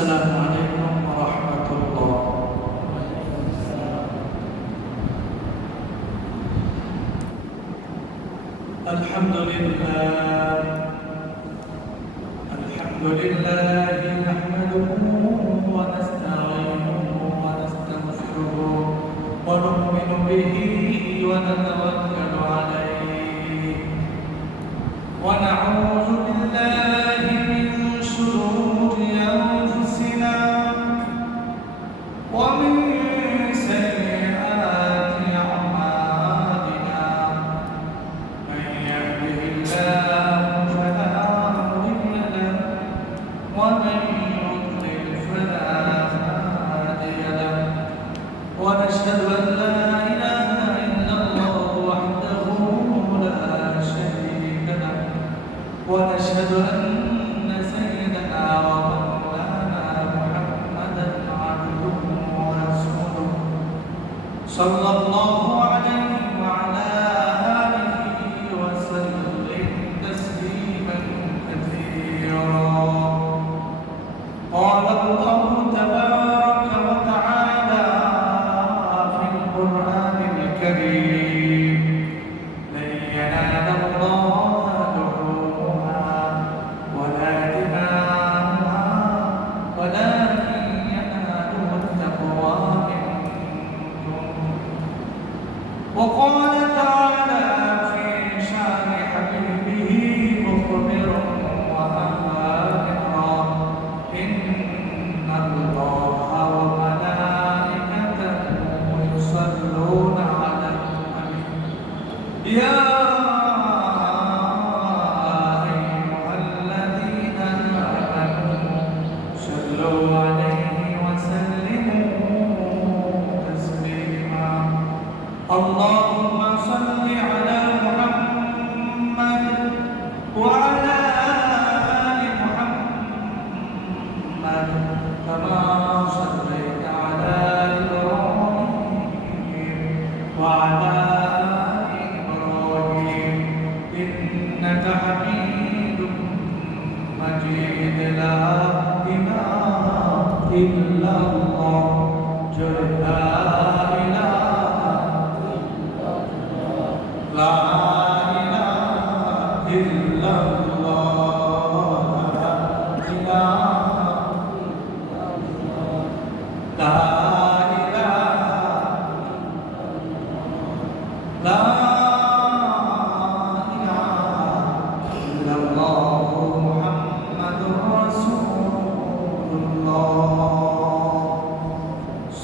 السلام عليكم ورحمة الله. الحمد لله نحمده ونستعينه ونستغفره ونؤمن به ونتوكل عليه ونعوذ بالله من شرور أنفسنا ومن سيئات أعمالنا من يهده الله فلا مضل له ومن يضلل فلا هادي له ونشهد أن لا إله إلا الله وحده لا شريك له ونشهد أن سيدنا ومولانا محمدا عبده ورسوله صلى الله عليه وعلى آله وسلم تسليما كثيرا. قال الله تبارك وتعالى في القرآن الكريم: لن ينال الله لحومها ولا دماؤها ولكن يناله التقوى منكم. وقال تعالى في شان حبيبه مخبرا وآمرا: إن الله وملائكته يصلون على النبي يا أيها الذين آمنوا صلوا عليه وسلموا تسليما. اللهم صل على محمد وعلى آل محمد كما صليت على إبراهيم وعلى آل إبراهيم إنك حميد مجيد. لا إله إلا الله لا إله إلا الله لا إله إلا الله محمد رسول الله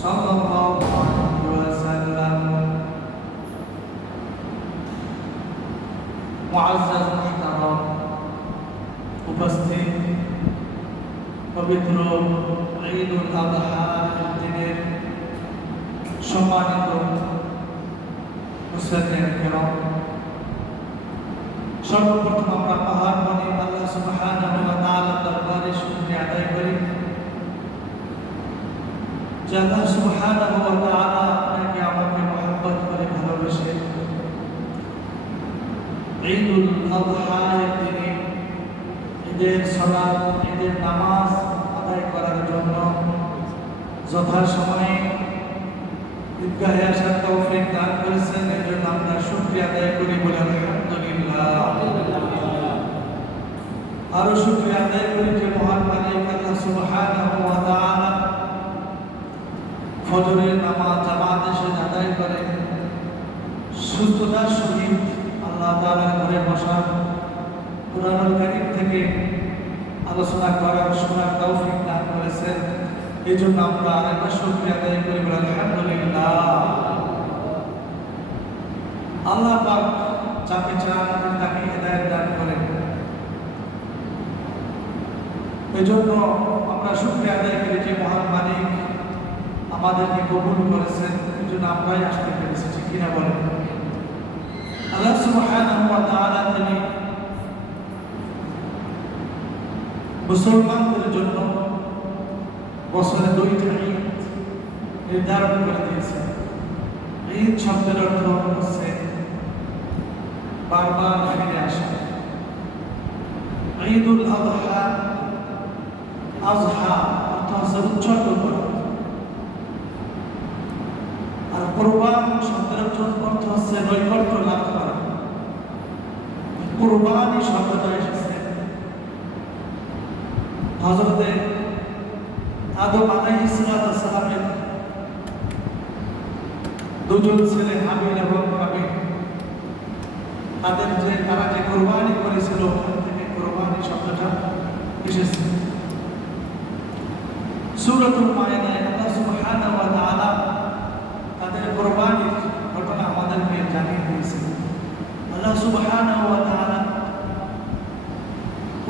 صلى الله عليه وسلم. মুআজ্জাজ মুহতারাম উপস্থিত, পবিত্র ঈদুল আযহা দিনের সম্মানিত মুসলিম কিরাম, সর্বপ্রথম আমরা পাহাড় বনে আল্লাহ সুবহানাহু ওয়া তাআলার দরবারে শুকরিয়া আদায় করি যে আল্লাহ সুবহানাহু ওয়া তাআলা আপনাকে আমাকে মহব্বত করে ভালোবেসে ঈদুল আযহার দিনে ঈদের সালাত, ঈদের নামাজ আদায় করার জন্য যথাসময়ে ঈদগাহে আসার তৌফিক দান করেছেন। এর জন্য আমরা শুকরিয়া আদায় করি, বলে আলহামদুলিল্লাহ। আরো শুকরিয়া আদায় করি যে মহান মালিক আল্লাহ সুবহানাহু ওয়া তাআলা ফজরের নামাজ জামাতের সাথে আদায় করে সুস্থতার সহিত আল্লাহ তাআলার ঘরে বসা, কুরআনুল কারীম থেকে আলোচনা করার শোনার তৌফিক দান করেছেন। এই জন্য আমরা আরেকবার শুকরিয়া আদায় করি, বলে আলহামদুলিল্লাহ। আল্লাহ পাক যাকে চান তাকে হিদায়াত দান করেন। এই জন্য আমরা শুকরিয়া আদায় করি যে মহান মালিক আমাদেরকে কবুল করেছেন। এই জন্য আমরাই আসতে পেরেছি, ঠিক কিনা বলেন? আল্লাহ সুবহানাহু ওয়া তাআলা তিনি মুসলমানদের জন্য বছরে 2টা ঈদ নির্ধারণ করে দিয়েছেন। ঈদ শব্দের অর্থ হচ্ছে বারবার ফিরে আসা। ঈদুল আযহা, আযহা অর্থ হচ্ছে উৎসর্গ করা। আর কুরবান শব্দের অর্থ হচ্ছে নৈকট্য লাভ করা। কুরবানি শব্দটা এসেছে হযরতে আদম আলাইহিস সালামের দুজন ছেলে হাবিল এবং কাবিল, তারা যে কুরবানি করেছিল ওখান থেকে কুরবানি শব্দটা এসেছে। সূরাতুল মায়েদায় আল্লাহ সুবহানাহু ওয়া তাআলা তাদের কুরবানির ঘটনা আমাদেরকে জানিয়ে দিয়েছেন। আল্লাহ সুবহানাহু ওয়া তাআলা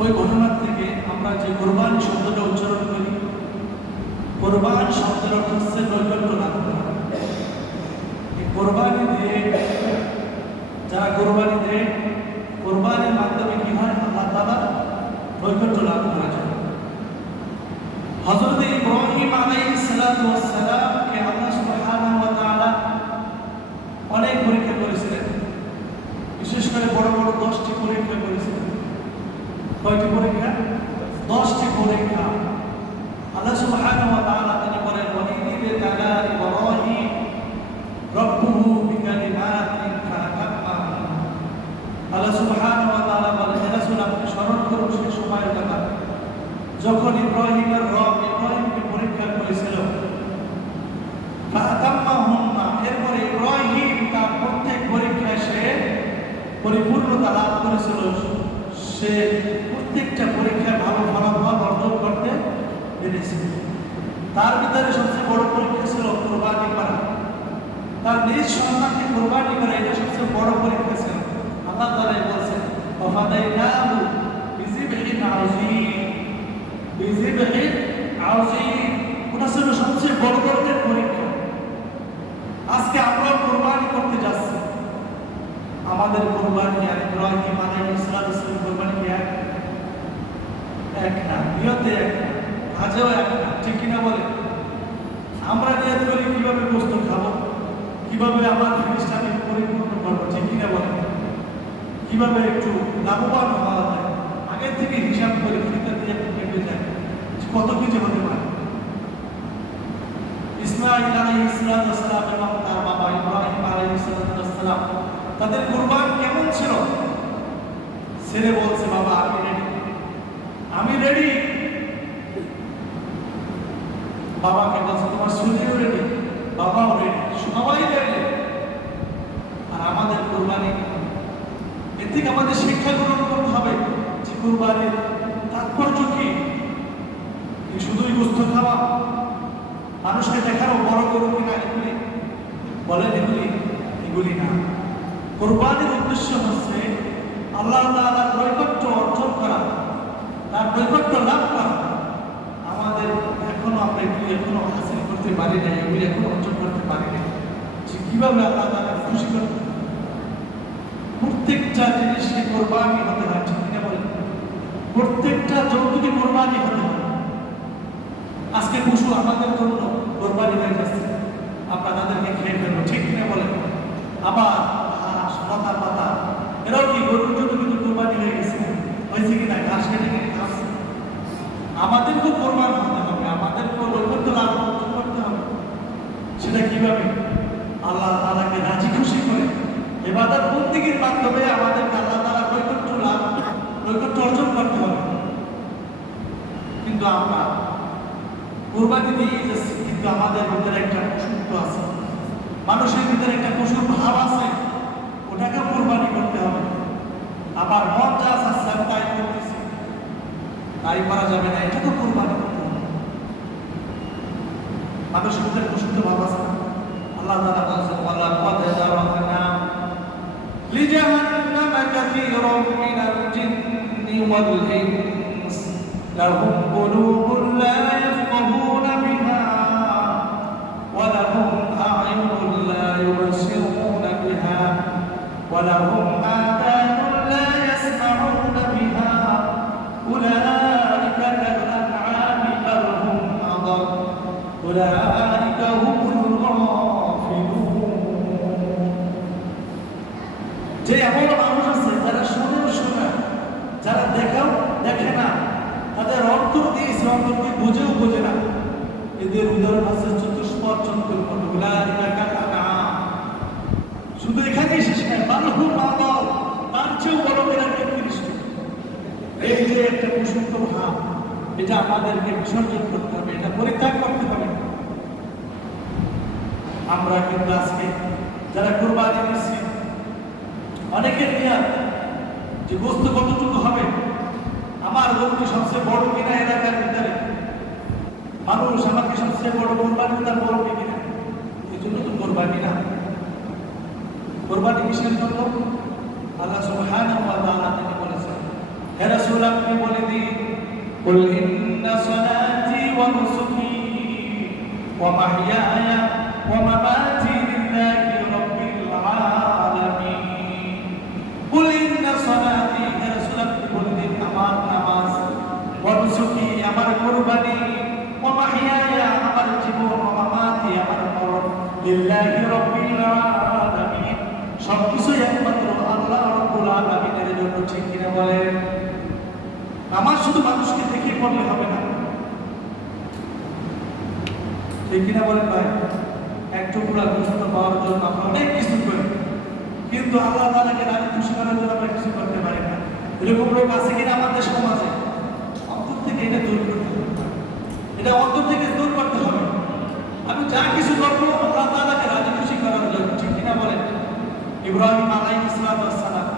ওই ঘটনা থেকে আমরা যে কুরবানি শব্দটা উচ্চারণ করি, কুরবান শব্দের অর্থ হচ্ছে নৈকট্য লাভ করা। এই কুরবানি দিয়ে যারা কুরবানি দেয়, কুরবানির মাধ্যমে কি হয়? আল্লাহ তাআলা নৈকট্য লাভ করা যায়। হযরত ইব্রাহিম আলাইহিস সালাতু ওয়াস সালামকে আল্লাহ সুবহানাহু ওয়া তাআলা অনেক পরীক্ষা করেছিলেন, বিশেষ করে বড় বড় 10টি পরীক্ষা করেছিলেন। কয়টি পরীক্ষা? 10টি পরীক্ষা। আল্লাহ সুবহানাহু ওয়া তাআলা তিনি বলেন, ওয়াইদ তাআলা ইব্রাহিম রাব্বুহু বিকালিমাতিন ফাতাম্মাহা। আল্লাহ সুবহানাহু ওয়া তাআলা বলেন, হে রাসূল আপনি স্মরণ করুন সেই সময়ের কথা যখন ইব্রাহিমের রব ইব্রাহিমকে পরীক্ষা করেছিল। ফাতাম্মাহুন্না, এরপরে ইব্রাহিম তার প্রত্যেক পরীক্ষায় সে পরিপূর্ণতা লাভ করেছিল। সে প্রত্যেকটা পরীক্ষায় ভালো ফলাফল অর্জন করতে পেরেছে। তার ভিতরে সবচেয়ে বড় পরীক্ষা ছিল কুরবানি করা। তার নিজ সন্তানকে কুরবানি করা, এটা সবচেয়ে বড় পরীক্ষা ছিল। আল্লাহ তাআলা বলেছেন, ওয়াফাদাইনাহু বিযিবহিন আযীম, বিযিবহিন আযীম। ওটা ছিল সবচেয়ে বড় ধরনের পরীক্ষা। আজকে আমরা কুরবানি করতে যাচ্ছি, আমাদের কুরবানি আর ইব্রাহিম আলাইহিস সালামের কুরবানি কি এক না? নিয়তে এক না, কাজেও এক না, ঠিক কিনা বলে? আমরা নিয়ত করি কিভাবে গোশত খাবো, কিভাবে আমার জিনিসটা আমি পরিপূর্ণ করবো, ঠিক কিনা বলে? কিভাবে একটু লাভবান হওয়া যায়, আগের থেকে হিসাব করে ফিতা দিয়ে কেটে যায় কত কিছু হতে পারে। ইসমাঈল আলাইহিস সালাম এবং তার বাবা ইব্রাহিম আলাইহিস সালাম তাদের কুরবান কেমন ছিল? ছেলে বলছে, বাবা আমি রেডি, আমি রেডি। বাবাকে বলছে, তোমার ছেলেও রেডি, বাবাও রেডি, সবাই রেডি। আর আমাদের কুরবানি, এর থেকে আমাদের শিক্ষা গ্রহণ করতে হবে যে কুরবানির তাৎপর্য কি? শুধুই গোশত খাওয়া, মানুষকে দেখানো বড় গরু কিনা, এগুলি বলেন, এগুলি না। কুরবানির উদ্দেশ্য হচ্ছে আল্লাহ তাআলার নৈকট্য অর্জন করা, তার নৈকট্য লাভ করা। আমাদের আমরা এখনো হাসিল করতে পারি না, এগুলি এখনো অর্জন করতে পারি না। যে কিভাবে আল্লাহ তাআলা খুশি করতে, প্রত্যেকটা জিনিসকে কুরবানি হতে হয়, ঠিক কিনা বলেন? প্রত্যেকটা জন্তুকে কুরবানি হতে হয়। আজকে পশু আমাদের জন্য কুরবানি হয়ে যাচ্ছে, আমরা তাদেরকে খেয়ে ফেলবো, ঠিক কিনা বলেন? আবার হাঁস, লতা পাতা, এরাও কি গরুর জন্য কিন্তু কুরবানি হয়ে গেছে, হয়েছে কিনা? ঘাস কেটে কেটে খাচ্ছে। আমাদেরকেও কুরবান হতে হবে, আমাদেরকেও নৈকট্য লাভ করতে হবে। সেটা কিভাবে? আল্লাহ তাআলাকে রাজি খুশি করে ইবাদত বন্দেগীর মাধ্যমে আমাদেরকে আল্লাহ তাআলার নৈকট্য অর্জন করতে হবে। কিন্তু আমরা কুরবানি দিয়ে যাচ্ছি, কিন্তু আমাদের ভিতরে একটা পশুত্ব আছে, মানুষের ভিতরে একটা পশুর ভাব আছে, ওটাকে কুরবানি করতে হবে। আবার মন যা চাচ্ছে আমি তাই করতেছি, তাই করা যাবে না, এটা তো কুরবানি করতে হবে। মানুষের ভিতরে পশুত্ব ভাব আছে। আল্লাহ তাআলা বলেছেন, ওয়ালাকাদ যারানা লিজাহান্নামা কাসীরাম মিনাল জিন্নি ওয়াল ইনস লাহুম কুলুবুন লা ইয়াফকাহুনা বিহা ওয়া লাহুম আ'য়ুনুন লা ইউবসিরুনা বিহা ওয়া লাহুম আযানুন লা ইয়াসমা'ুনা বিহা উলাইকা কাল আন'আমি বাল হুম আদাল উলাইকা হুমুল গাফিলুন। যে এমন মানুষ আছে যারা শোনেও শোনে, যারা দেখে না, তাদের অন্তর দিয়ে বুঝেও বোঝে না। এই যে একটা কুসুপ্ত ভাব, এটা আমাদেরকে বিসর্জন করতে হবে, এটা পরিত্যাগ করতে হবে। আমরা কিন্তু আজকে যারা কুরবানি দিচ্ছি, অনেকের নিয়ত যে গোস্ত কতটুকু হবে, আমার গরুটি সবচেয়ে বড় কিনা এলাকার ভিতরে, মানুষ আমাকে সবচেয়ে বড় কোরবানি তার বড় কিনা, এই জন্য তো কোরবানি না। কোরবানি কিসের জন্য? আল্লাহ সুবহানাহু ওয়া তাআলা তিনি বলেছেন, হে রাসূল আপনি বলে দিন, কুল ইন্না সালাতি ওয়া নুসুকি ওয়া মাহইয়ায়া ওয়া মামাতি লিল্লাহি রাব্বিল আলামিন। কুল ইন্না সালাতি, হে রাসূল আপনি বলে দিন আমার নামাজ, ওয়া নুসুকি আমার কুরবানি, ওয়া মাহইয়ায়া আমার জীবন, ওয়া মামাতি আমার মরণ, লিল্লাহি রাব্বিল আলামিন, সবকিছুই একমাত্র আল্লাহ রাব্বুল আলামিনের জন্য। ঠিক কিনা বলেন? নামাজ শুধু মানুষকে দেখে পড়লে হবে না, ঠিক কিনা বলেন ভাই? এক টুকরা গোস্ত পাওয়ার জন্য আমরা অনেক কিছু করি, কিন্তু আল্লাহ তাআলাকে রাজি খুশি করার জন্য আমরা কিছু করতে পারি না। এরকম লোক আছে কিনা আমাদের সমাজে? অন্তর থেকে এটা দূর করতে হবে, এটা অন্তর থেকে দূর করতে হবে। আমি যা কিছু করবো আল্লাহ তাআলাকে রাজি খুশি করার জন্য। ঠিক কিনা বলেন? ইব্রাহিম আলাইহিস সালাম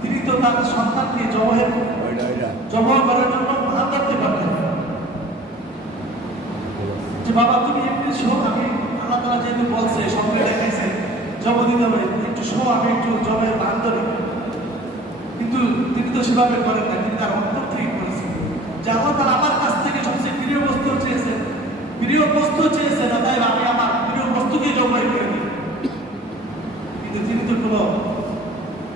তিনি তো তার সন্তানকে জবাহ করার জন্য হাত ধরতে পারতেন, যে বাবা তুমি এমনি শো, আমি আল্লাহ তাআলা যেহেতু বলছে, সঙ্গে দেখাইছে জবাহ দিতে হবে, একটু শো, আমি একটু জবাহের হাত ধরি। কিন্তু তিনি তো সেভাবে করেন না, তিনি তার অন্তর থেকে করেছেন যে আল্লাহ তাআলা আমার কাছ থেকে সবচেয়ে প্রিয় বস্তু চেয়েছেন, তাই আমি আমার প্রিয় বস্তুকে জবাই করে দিই। কিন্তু তিনি তো কোনো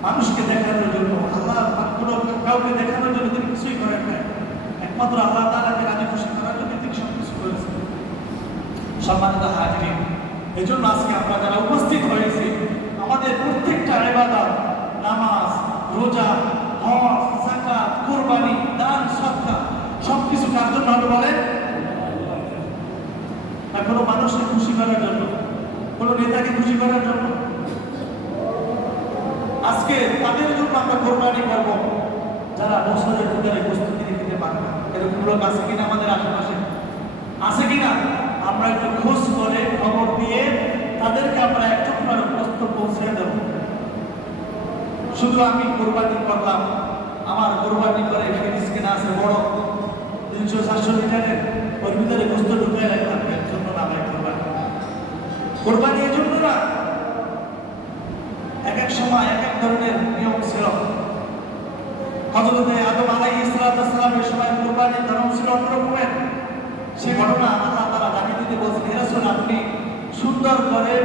মানুষকে দেখানোর জন্য, আল্লাহ কোনো কাউকে দেখানোর জন্য তিনি কিছুই করেন না, একমাত্র আল্লাহ তাআলাকে রাজি খুশি করার জন্য তিনি সবকিছু করেছেন। সম্মানিত হাজিরিন, এই জন্য আজকে আমরা যারা উপস্থিত হয়েছি, আমাদের প্রত্যেকটা ইবাদত, নামাজ, রোজা, হজ, যাকাত, কুরবানি, দান, সদকা সবকিছু কার জন্য হবে বলেন? না কোনো মানুষকে খুশি করার জন্য, কোনো নেতাকে খুশি করার জন্য? আজকে তাদের জন্য আমরা কোরবানি করবো যারা বছরের ভিতরে প্রস্তুতি দিতে পারে না। এরকম লোক আছে কিনা আমাদের আশেপাশে? আছে কিনা? আমরা একটু খোঁজ করে খবর দিয়ে তাদেরকে আমরা একটু প্রস্তুত পৌঁছে দেব। শুধু আমি কোরবানি করলাম, আমার কোরবানি করে ফিরিস কিনা আছে বড় 300-400 লিটারের, ওর ভিতরে গোস্ত ঢুকে রাখলাম, এর জন্য না ভাই কোরবানি। কোরবানি এই জন্য না, এক এক সময় এক এক ধরনের নিয়ম ছিল। হযরত আদম আলাইহিস সালামের সময় কোরবানির ধর্ম ছিল অন্যরকমের। সে ঘটনা আল্লাহ তাআলা জানিয়ে দিতে বলছেন, হে রাসূল আপনি সুন্দর করে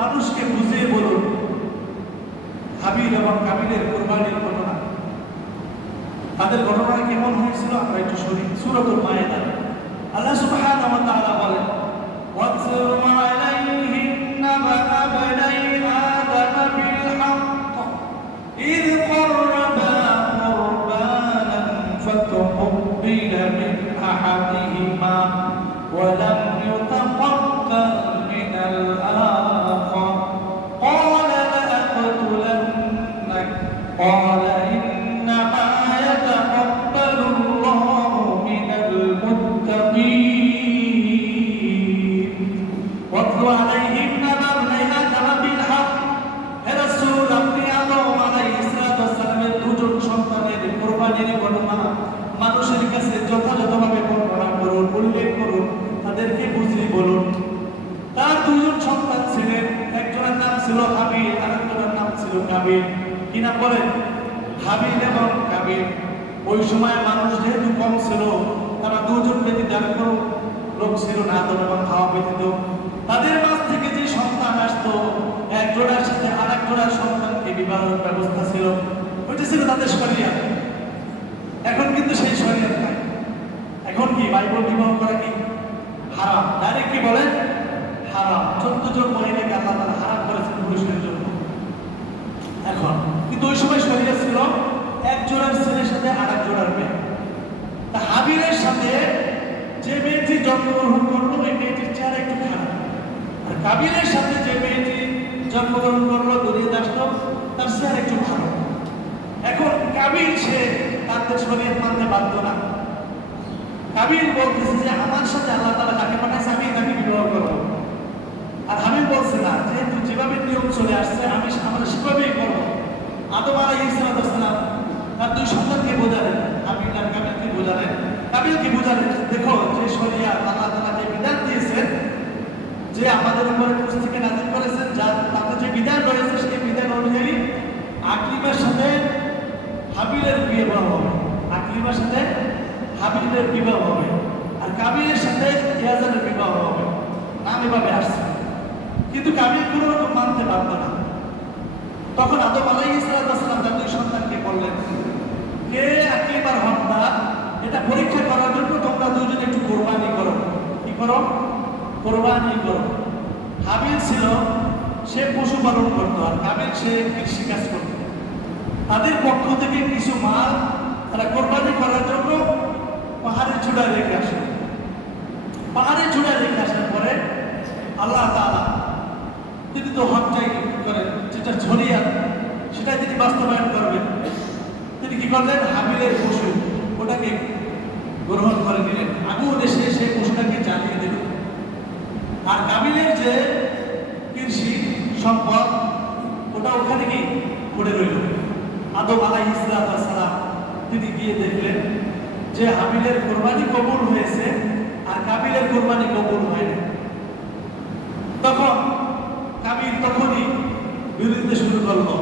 মানুষকে বুঝিয়ে বলুন হাবিল এবং কাবিলের কোরবানির ঘটনা। তাদের ঘটনা কেমন হয়েছিল আমরা একটু শুনি। সূরাতুল মায়েদা আল্লাহ সুবহানাহু ওয়া তাআলা বলেন, ওয়াতলু আলাইহিম নাবা'a বানাই আদম বিল হক ইয قربا قربانا فتقبل من أحدهما ولم يتقبل من الآخر قال لأقتلنك قال إنما يتقبل الله من المتقين واتل عليهم نبأ ابني آدم بالحق। হে রাসূল আপনি আদম আলাইহিস সালামের দুজন সন্তানের কোরবানির ঘটনা মানুষের কাছে যথাযথভাবে বর্ণনা করুন, উল্লেখ করুন, তাদেরকে বুঝিয়ে বলুন। তার দুজন সন্তান ছিলেন, একজনের নাম ছিল হাবিল, আরেকজনের নাম ছিল কাবিল। কি নাম বলেন? হাবিল এবং কাবিল। ওই সময় মানুষ যেহেতু কম ছিল, তারা দুজন ব্যতীত আর কোনো লোক ছিল না, আদম এবং হাওয়া ব্যতীত। তাদের মাঝ থেকে যে সন্তান আসতো, এক জোড়ার সাথে আরেক জোড়ার সন্তানকে বিবাহের ব্যবস্থা ছিল, ওইটা ছিল তাদের শরিয়ত। এখন কিন্তু সেই শরিয়ত নাই। এখন কি বাইবেল বিবাহ করা কি হারাম? ডাইরেক্ট কি বলেন? হারাম। 14 জন মহিলাকে আল্লাহ তাআলা হারাম করেছেন পুরুষের জন্য। এখন কিন্তু ওই সময় শরিয়ত ছিল এক জোড়ার ছেলের সাথে আরেক জোড়ার মেয়ে। তা হাবিলের সাথে যে মেয়েটি জন্মগ্রহণ করলো, ওই মেয়েটির চেহারা একটু খারাপ। আর কাবিলের সাথে যে মেয়েটি জন্মগ্রহণ করলো, দুনিয়াতে আসলো, তার চেহারা একটু ভালো। এখন কাবিল সে তার কাবিলের শরীয়ত মানতে বাধ্য না। কাবিল বলতেছে যে আমার সাথে আল্লাহ তাআলা যাকে পাঠাইছে আমি তাকে বিবাহ করবো। আর হাবিল বলছে না, যেহেতু যেভাবে নিয়ম চলে আসছে আমরা সেভাবেই করবো। আদম আলাইহিস সালাম তার দুই সন্তানকে বোঝালেন, হাবিল আর কাবিলকে বোঝালেন। কাবিলকে বোঝালেন, দেখো যে শরিয়াত আল্লাহ তাআলা যে বিধান দিয়েছেন, যে আমাদের উপরে কুরআন থেকে নাযিল করেছেন, যা তাতে যে বিধান রয়েছে সেই বিধান অনুযায়ী আকলিমার সাথে হাবিলের বিবাহ হবে। আকলিমার সাথে হাবিলের বিবাহ হবে, আর কাবিলের সাথে ইয়াজারের বিবাহ হবে। নাম এভাবে আসছে, কিন্তু কাবিল কোনো রকম মানতে পারত না। তখন আদম আলাইহিস সালাম তার দুই সন্তানকে বললেন, কে আকলিমার হকটা এটা পরীক্ষা করার জন্য তোমরা দুইজন একটু কোরবানি করো। কি করো? কোরবানি করো। হাবিল ছিল সে পশুপালন করত, আর কাবিল সে কৃষিকাজ করত। তাদের পক্ষ থেকে কিছু মাল তারা কোরবানি করার জন্য পাহাড়ের চূড়ায় রেখে আসে। পাহাড়ের চূড়ায় রেখে আসার পরে আল্লাহ তাআলা তিনি তো হকটাই করেন, যেটা শরিয়াত সেটা তিনি বাস্তবায়ন করবেন। তিনি কি করলেন? হাবিলের পশু ওটাকে গ্রহণ করে নিলেন, আগুন এসে সেই পশুটাকে জ্বালিয়ে দিলেন। আর কাবিলের যে কৃষি সম্পদ ওটা ওখানে কি পড়ে রইল। আদম আলাইহিস সালাম তিনি গিয়ে দেখলেন যে হাবিলের কোরবানি কবুল হয়েছে আর কাবিলের কোরবানি কবুল হয়নি। তখন কাবিল তখনই বিরোধিতা শুরু করলো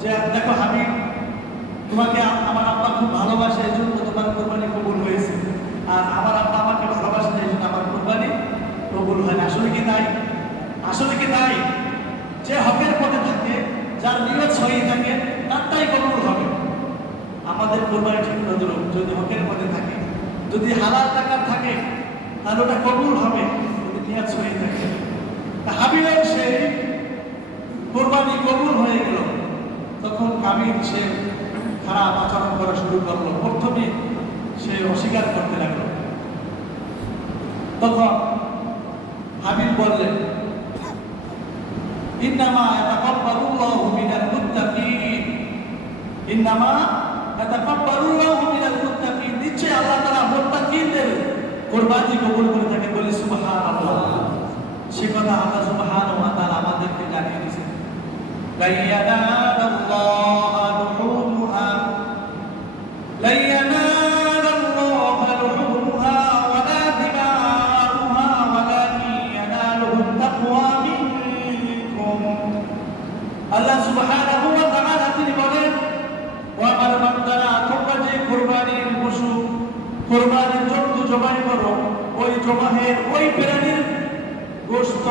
যে দেখো হাবিল, তোমাকে আমার আব্বা খুব ভালোবাসে, এই জন্য তোমার কোরবানি কবুল হয়েছে, আর আমার আব্বা আমাকে ভালোবাসে, এই জন্য আমার কোরবানি কবুল হয় না। আসলে কি তাই? আসলে কি তাই? যে হকের পথে থাকে, যার নিয়ত সহি থাকে, তারটাই কবুল হবে। আমাদের কোরবানি ঠিক নজরুল যদি হকের পথে থাকে, যদি হালাল টাকা থাকে, তাহলে ওটা কবুল হবে, যদি নিয়ত সহি থাকে। হাবিলের সেই কোরবানি কবুল হয়ে গেল। তখন কাবিল সে খারাপ আচরণ করা শুরু করলো। প্রথমে সে অস্বীকার করতে লাগলো। তখন হাবিল বললেন, ইন্নামা ইয়াতাকাব্বালুল্লাহু মিনাল মুত্তাকিন, ইন্নামা ইয়াতাকাব্বালুল্লাহু মিনাল মুত্তাকিন, নিশ্চয়ই আল্লাহ তাআলা মুত্তাকিনদের কুরবানি কবুল করে থাকেন। বলি সুবহানাল্লাহ। সে কথা আল্লাহ সুবহানাহু ওয়া তাআলা আমাদেরকে জানিয়ে দিয়েছেন, লা ইয়ানালাল্লাহু লুহুমুহা, লা ইয়ানালাল্লাহু লুহুমুহা ওয়ালা দিমাউহা ওয়ালাকিন ইয়ানালুহুত তাকওয়া মিনকুম। আল্লাহ সুবহানাহু ওয়া তাআলা তিনি বলেন, ও আমার বান্দারা, তোমরা যে কুরবানির পশু কুরবানির জন্তু জবাই করো, ওই জবাহের ওই প্রাণীর গোশত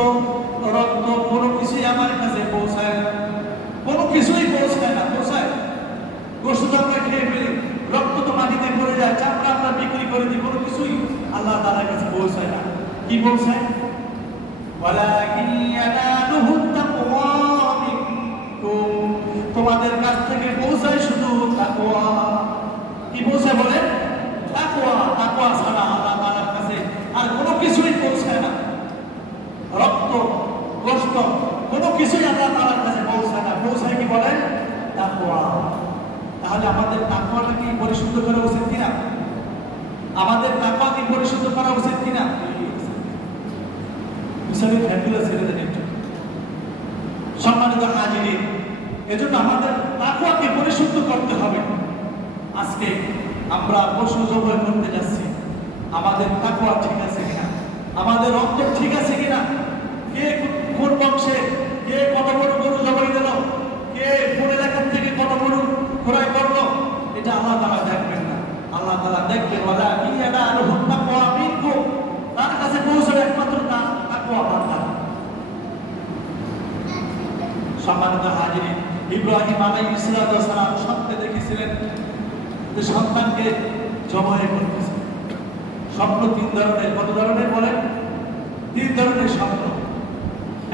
রক্ত কোনো কিছুই আমার কাছে পৌঁছায় না। কোনো কিছুই পৌঁছায় না। পৌঁছায়? গোশত তো আমরা খেয়ে ফেলি, রক্ত তো মাটিতে পড়ে যায়, চামড়া আমরা বিক্রি করে দিই, কোনো কিছুই আল্লাহ তাআলার কাছে পৌঁছায় না। কি পৌঁছায়? ওয়ালাকিন ইয়ানালুহু তাকওয়া মিনকুম, তোমাদের কাছ থেকে পৌঁছায় শুধু তাকওয়া। কি পৌঁছায় বলে? তাকওয়া। তাকওয়া ছাড়া আল্লাহ তাআলার কাছে আর কোনো কিছুই পৌঁছায় না। রক্ত, গোশত কোনো কিছুই আল্লাহ তাআলার কাছে পৌঁছায় না। পৌঁছায় কি বলেন? তাকওয়া। তাহলে আমাদের তাকওয়াটা কি পরিশুদ্ধ করা উচিত কিনা? আমাদের তাকওয়া কি পরিশুদ্ধ করা উচিত কিনা? মিশালি ফ্যামিলি ছেড়ে দেন একটু। সম্মানিত হাজিরিন, এজন্য আমাদের তাকওয়াকে পরিশুদ্ধ করতে হবে। আজকে আমরা পশু জবাই করতে যাচ্ছি, আমাদের তাকওয়া ঠিক আছে কিনা? আমাদের অন্তর ঠিক আছে কিনা? কে কোন বংশে, কে কত বড় গরু জবাই দিল, কে কোন এলাকার থেকে কত বড় ক্রয় করলো, এটা আল্লাহ তাআলা দেখবেন না। আল্লাহ তাআলা দেখবেন ওয়ালাকিন ইয়ানালুহুত তাকওয়া মিনকুম, তার কাছে পৌঁছাবে একমাত্র তাকওয়া বান্দা। সম্মানিত হাজিরিন, ইব্রাহিম আলাইহিস সালাম স্বপ্নে দেখেছিলেন যে সন্তানকে জবাই করতেছে। স্বপ্ন তিন ধরনের। কত ধরনের বলেন? তিন ধরনের স্বপ্ন।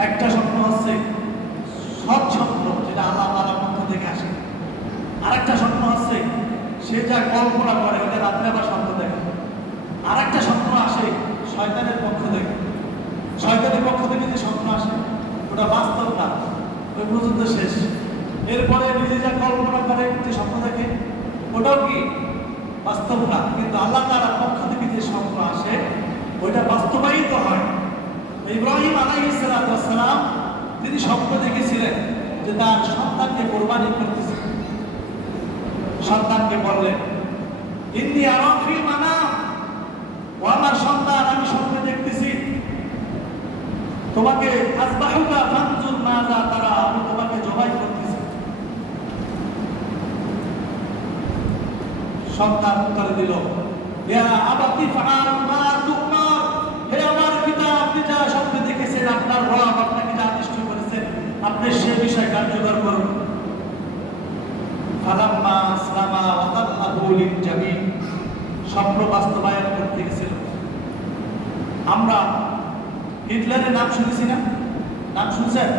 একটা স্বপ্ন হচ্ছে সৎ স্বপ্ন, যেটা আল্লাহ তাআলার পক্ষ থেকে আসে। আরেকটা স্বপ্ন হচ্ছে সে যা কল্পনা করে, ওটা রাত্রে আবার স্বপ্ন দেখে। আরেকটা স্বপ্ন আসে শয়তানের পক্ষ থেকে। শয়তানের পক্ষ থেকে যে স্বপ্ন আসে ওটা বাস্তব না, ওই পর্যন্ত শেষ। এরপরে নিজে যা কল্পনা করে, যে স্বপ্ন দেখে, ওটাও কি বাস্তব না, কিন্তু আল্লাহ তাআলার পক্ষ থেকে যে স্বপ্ন আসে ওইটা বাস্তবায়িত হয়। ইব্রাহিম আলাইহিস সালাম তিনি স্বপ্ন দেখেছিলেন যে তার সন্তানকে কোরবানি করতেছে। সন্তানকে বললেন, ইন্নী আরা ফিল মানাম, ও আমার সন্তান, আমি স্বপ্নে দেখতেছি তোমাকে আযবাহুকা ফানজুর মাযা তারা, আমি তোমাকে জবাই করতেছি। সন্তান উত্তর দিল, ইয়া আবাতি ফাআল মা তুমার, হে আমার পিতা, আপনি যা স্বপ্নে দেখেছেন, আপনার রব আপনাকে যা আদেশ করেছেন, আপনি সে বিষয় কার্যকর করুন। ফালাম্মা আসলামা ওয়া তাল্লাহু লিল জামিন, স্বপ্ন বাস্তবায়ন করতে গেছিল। আমরা হিটলারের নাম শুনেছি না? নাম শুনছেন?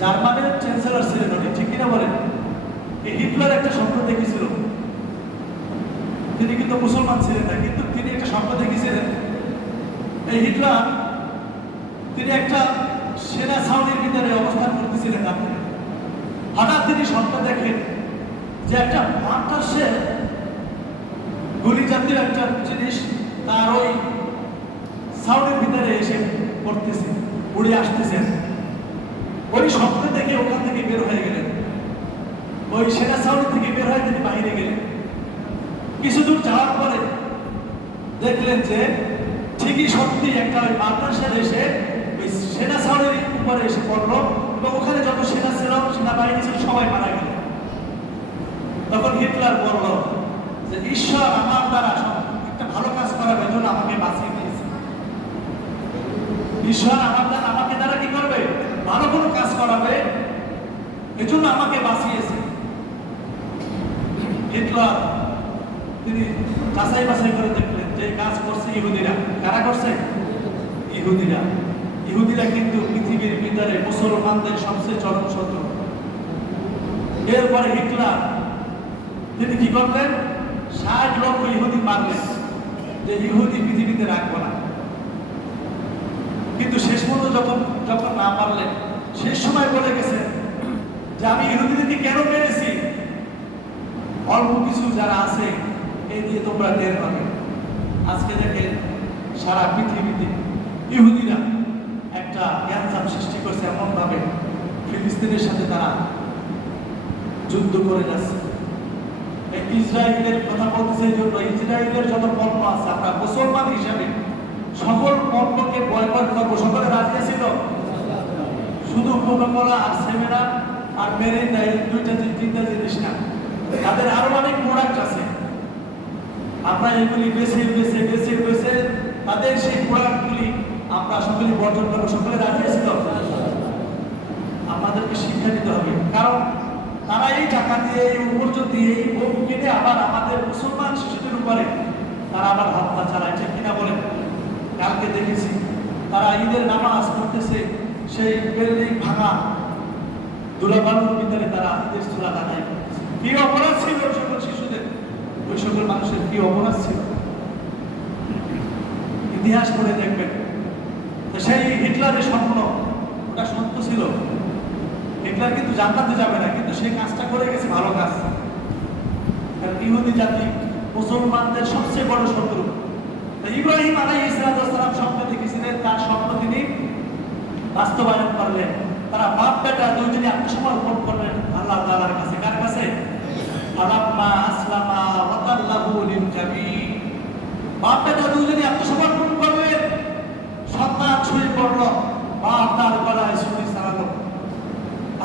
জার্মানের চ্যান্সেলর ছিলেন উনি, ঠিক কিনা বলেন? এই হিটলার একটা স্বপ্ন দেখেছিল। তিনি কিন্তু মুসলমান ছিলেন না, কিন্তু তিনি একটা স্বপ্ন দেখেছিলেন। এই হিটলার তিনি একটা সেনা ছাউনির ভিতরে অবস্থান করতেছিলেন। আপনি হঠাৎ তিনি স্বপ্ন দেখেন যে একটা বাতাসে গুলি জাতীয় একটা জিনিস তার ওই ছাউনির ভিতরে এসে পড়তেছে, উড়ে আসতেছে। ওই স্বপ্ন দেখে ওখান থেকে বের হয়ে গেলেন, ওই সেনা ছাউনি থেকে বের হয়ে তিনি বাইরে গেলেন। কিছু দূর যাওয়ার পরে দেখলেন যে ঠিকই সত্যি একটা ওই বাতাসের এসে ওই সেনা ছাউনির উপরে এসে পড়লো এবং ওখানে যত সেনা ছিল, সেনাবাহিনী ছিল, সবাই মারা গেল। তখন হিটলার বলল যে ঈশ্বর আমার দ্বারা একটা ভালো কাজ করার জন্য আমাকে বাঁচিয়ে দিয়েছে। ঈশ্বর আমাকে দ্বারা কি করবে? ভালো কোনো কাজ করাবে, এজন্য আমাকে বাঁচিয়েছে। হিটলার তিনি যাচাই বাছাই করে দেখলেন যে কাজ করছে ইহুদিরা। কারা করছে? ইহুদিরা। ইহুদিরা কিন্তু পৃথিবীর ভিতরে মুসলমানদের সবচেয়ে চরম শত্রু। এরপরে হিটলার তিনি কি করলেন? 60 লক্ষ ইহুদি মারলেন, যে ইহুদি পৃথিবীতে রাখবো না। কিন্তু শেষ পর্যন্ত যখন না পারলেন, শেষ সময় বলে গেছে যে আমি ইহুদিদেরকে কেন মেরেছি, অল্প কিছু যারা আছে এই দিয়ে তোমরা টের পাবে। আজকে দেখেন সারা পৃথিবীতে ইহুদিরা একটা গ্যাঞ্জাম সৃষ্টি করছে, এমন ভাবে ফিলিস্তিনের সাথে তারা যুদ্ধ করে যাচ্ছে। ইসরায়েলের কথা বলতেছে, এই জন্য ইসরায়েলের যত পণ্য আছে আমরা মুসলমান হিসাবে সকল পণ্যকে বয়কট করবো। সকলে রাজি ছিল, শুধু কোকা-কোলা আর সেভেন আপ আর মেরিন্ডা, এই তিনটা জিনিস না, তাদের আরো অনেক প্রোডাক্ট আছে। আমরা এগুলি বেছে বেছে বেছে বেছে তাদের সেই প্রোডাক্টগুলি আমরা সকলে বর্জন করবো। সকলে রাজি ছিল। আমাদেরকে শিক্ষা দিতে হবে, কারণ তারা এই টাকা দিয়ে, এই উপার্জন দিয়ে, এই বোম কিনে আবার আমাদের মুসলমান শিশুদের উপরে তারা আবার হত্যা চালায়, ঠিক কিনা বলেন? কালকে দেখেছি তারা ঈদের নামাজ পড়তেছে, সেই বিল্ডিং ভাঙা ধুলাবালুর ভিতরে তারা ঈদের সালাত আদায় করতেছে। কি অপরাধ ছিল ওই সকল শিশুদের, ওই সকল মানুষের কি অপরাধ ছিল? ইতিহাস পড়ে দেখবেন। সেই হিটলারের স্বপ্ন ওটা সত্য ছিল। হিটলার কিন্তু জান্নাতে যাবে না, কিন্তু সেই কাজটা করে গেছে, ভালো কাজ। কারণ ইহুদি জাতি মুসলমানদের সবচেয়ে বড় শত্রু। ইব্রাহিম আলাইহিস সালাম স্বপ্ন দেখেছিলেন, তার স্বপ্ন তিনি বাস্তবায়ন করলেন। তারা বাপ বেটা দুইজনই আত্মসমর্পণ করলেন আল্লাহ তাআলার কাছে। কার কাছে? ফালাম্মা আসলামা ওয়া তাল্লাহু লিল জামিন, বাপ বেটা দুইজনই আত্মসমর্পণ করলেন। সন্তান শুয়ে পড়ল, বাপ তার গলায় ছুরি চালালো।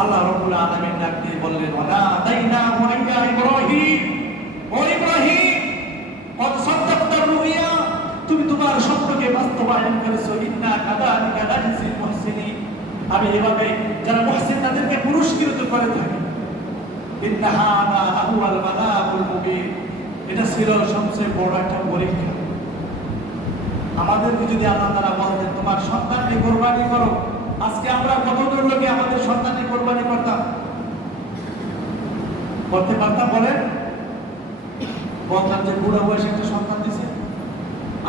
আল্লাহ রাব্বুল আলামিন ডাক দিয়ে বললেন, ওয়ালা দাইনা ওয়া ইব্রাহিম, ও ইব্রাহিম কদ সাদ্দাকতা রুইয়া, তুমি তোমার স্বপ্নকে বাস্তবায়ন করেছো। ইন্না কাযালিকা নাজজিল মুহসিনিন, আমি এভাবে যারা মুহসিন তাদেরকে পুরস্কৃত করে থাকি। ইন্না হাযা লাহুয়াল বালাগুল মুবিন, এটা ছিল সবচেয়ে বড় একটা পরীক্ষা। আমাদেরকে যদি আল্লাহ তাআলা বলতেন তোমার সন্তানকে কোরবানি করো, আজকে আমরা কতজন লোকে আমাদের সন্তানকে কোরবানি করতাম? করতে পারতাম? বলেন, বলতাম যে বুড়া বয়সে একটা সন্তান দিছে,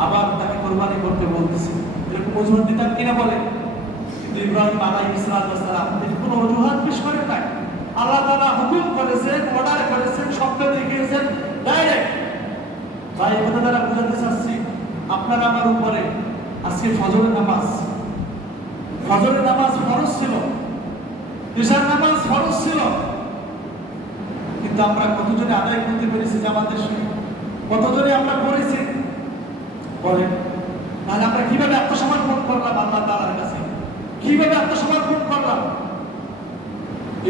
আবার তাকে কোরবানি করতে বলতেছে, এরকম অজুহাত দিতাম কিনা বলেন? কিন্তু ইব্রাহিম আলাইহিস সালাম কোনো অজুহাত পেশ করেন নাই। আল্লাহ তাআলা হুকুম করেছেন, অর্ডার করেছেন, স্বপ্ন দেখিয়েছেন, ডাইরেক্ট আপনার আমার উপরে আজকে ফজরের নামাজ ফরজ ছিল, ঈশার নামাজ ফরজ ছিল, কিন্তু আমরা কতজনে আদায় করতে পেরেছি জামাতের সঙ্গে? কতজনে আমরা পড়েছি বলেন? তাহলে আমরা কিভাবে আত্মসমর্পণ করলাম আল্লাহ তাআলার কাছে? কিভাবে আত্মসমর্পণ করলাম?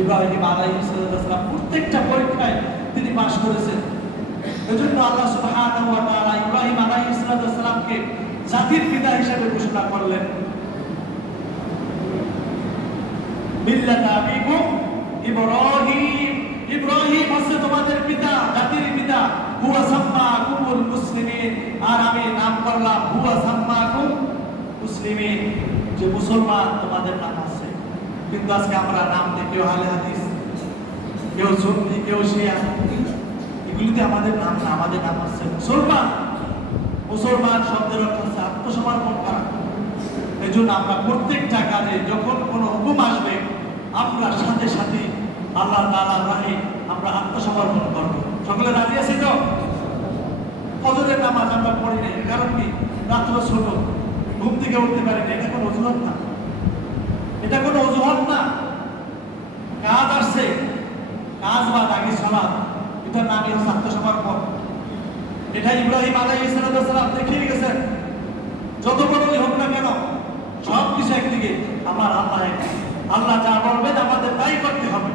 ইব্রাহিম আলাইহিস সালাম প্রত্যেকটা পরীক্ষায় তিনি পাশ করেছেন। এজন্য আল্লাহ সুবহানাহু ওয়া তাআলা ইব্রাহিম আলাইহিস সালামকে জাতির পিতা হিসেবে ঘোষণা করলেন। মিল্লাতা আবিকুম ইব্রাহিম, ইব্রাহিম হচ্ছে তোমাদের পিতা, জাতির পিতা। হুয়া সাম্মাকুমুল মুসলিমিন, আর আমি নাম করলাম হুয়া সাম্মাকুম মুসলিমিন, যে মুসলমান তোমাদের নাম আছে। কিন্তু আজকে আমরা নাম দিই, কেউ আহলে হাদিস, কেউ সুন্নি, কেউ শিয়া, এগুলিতে আমাদের নাম না, আমাদের নাম আছে মুসলমান। মুসলমান শব্দের অর্থ হচ্ছে আত্মসমর্পণ করা। এই জন্য আমরা প্রত্যেকটা কাজে যখন কোনো হুকুম আসবে আমরা সাথে সাথে আল্লাহ তাআলার রাহে আমরা আত্মসমর্পণ করব। সকলে রাজি আছি তো? ফজরের নামাজ আমরা পড়ি না, কারণ কি? রাত্র ছোট, ঘুম থেকে উঠতে পারি না, এটা কোনো অজুহাত না, এটা কোনো অজুহাত না। কাজ আসছে, কাজ বাদ আগে সালাত, এটার নামই হচ্ছে আত্মসমর্পণ। এটা ইব্রাহিম আলাইহিস সালাম দেখিয়ে গেছেন, যত বড়ই হোক না কেন সব কিছু একদিকে, আমার আল্লাহ এক, আল্লাহ যা বলবেন আমাদের তাই করতে হবে।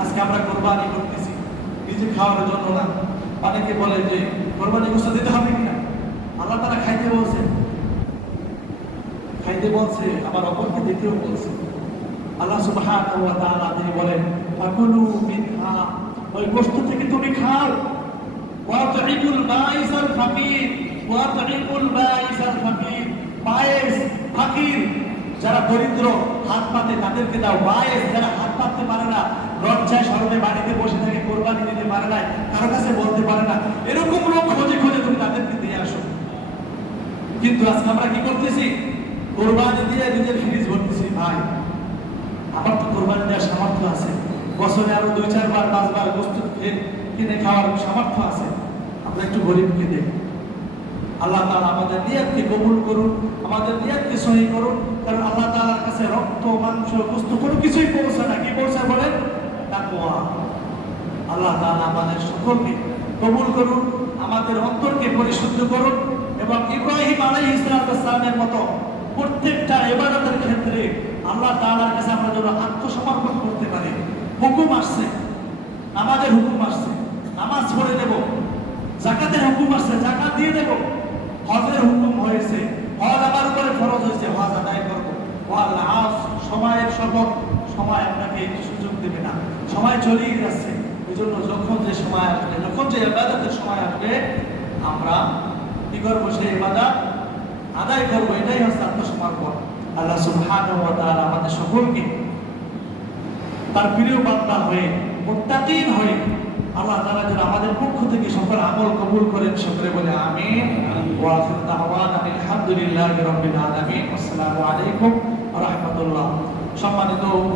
আজকে আমরা কোরবানি করতেছি নিজে খাওয়ার জন্য না। অনেকে বলে যে কোরবানি গোশত দিতে হবে কিনা, আল্লাহ তাআলা খাইতে বলছে, আবার অপরকে দিতেও বলছে। আল্লাহ সুবহানাহু ওয়া তাআলা তিনি বলেন ফাকুলু মিনহা, ওই গোশত থেকে তুমি খাও। ওয়া তুইবুল বাইসাল ফাকির, ওয়া তুইবুল বাইসাল ফাকির, বাইস ফাকির যারা দরিদ্র হাত পাতে তাদেরকে দাও। বাইস যারা হাত পাততে পারে না, লজ্জায় শরমে বাড়িতে বসে থাকে, কোরবানি দিতে পারে না, কারো কাছে বলতে পারে না, এরকম লোক খোঁজে খোঁজে তুমি তাদেরকে দিয়ে আসো। কিন্তু আজকে আমরা কি করতেছি? কোরবানি দিয়ে নিজের ফ্রিজ ভরতেছি। ভাই, আমার তো কোরবানি দেওয়ার সামর্থ্য আছে, বছরে আরো 2-4 বার 5 বার গোশত কিনে খাওয়ার সামর্থ্য আছে, আমরা একটু গরিবকে দেই। আল্লাহ তাআলা আমাদের নিয়তকে কবুল করুন, আমাদের নিয়তকে সহি করুন। কারণ আল্লাহ তাআলার কাছে রক্ত, মাংস, গোশত কোনো কিছুই পৌঁছে না। কি পৌঁছে বলেন? তাকওয়া। আল্লাহ তাআলা আমাদের সকলকে কবুল করুন, আমাদের অন্তরকে পরিশুদ্ধ করুন, এবং ইব্রাহিম আলাইহিস সালামের মতো প্রত্যেকটা ইবাদতের ক্ষেত্রে আল্লাহ তাআলার কাছে আমরা যেন আত্মসমর্পণ করতে পারি। হুকুম আসছে, নামাজের হুকুম আসছে, নামাজ পড়ে দেব। যাকাতের হুকুম আসছে, যাকাত দিয়ে দেব। হজের হুকুম হয়েছে, হজ আমার উপরে ফরজ হয়েছে, হজ আদায় করবো। ওয়াল আসর, সময়ের শপথ, সময় আপনাকে সুযোগ দেবে না, সময় চলেই যাচ্ছে। এই জন্য যখন যে সময় আসবে, যখন যে ইবাদতের সময় আসবে, আমরা কি করবো? সেই ইবাদত আদায় করবো। এটাই হচ্ছে আত্মসমর্পণ। আল্লাহ সুবহানাহু ওয়া তাআলা আমাদের সকলকে তার প্রিয় বান্দা হয়ে, মুত্তাকিন হয়ে আল্লাহ তাআলা যেন আমাদের পক্ষ থেকে সকল আমল কবুল করেন। সকলে বলে আমিন। ওয়া আখিরু দাওয়ানা আলহামদুলিল্লাহি রাব্বিল আলামিন। আসসালামু আলাইকুম ওয়া রাহমাতুল্লাহ। সম্মানিত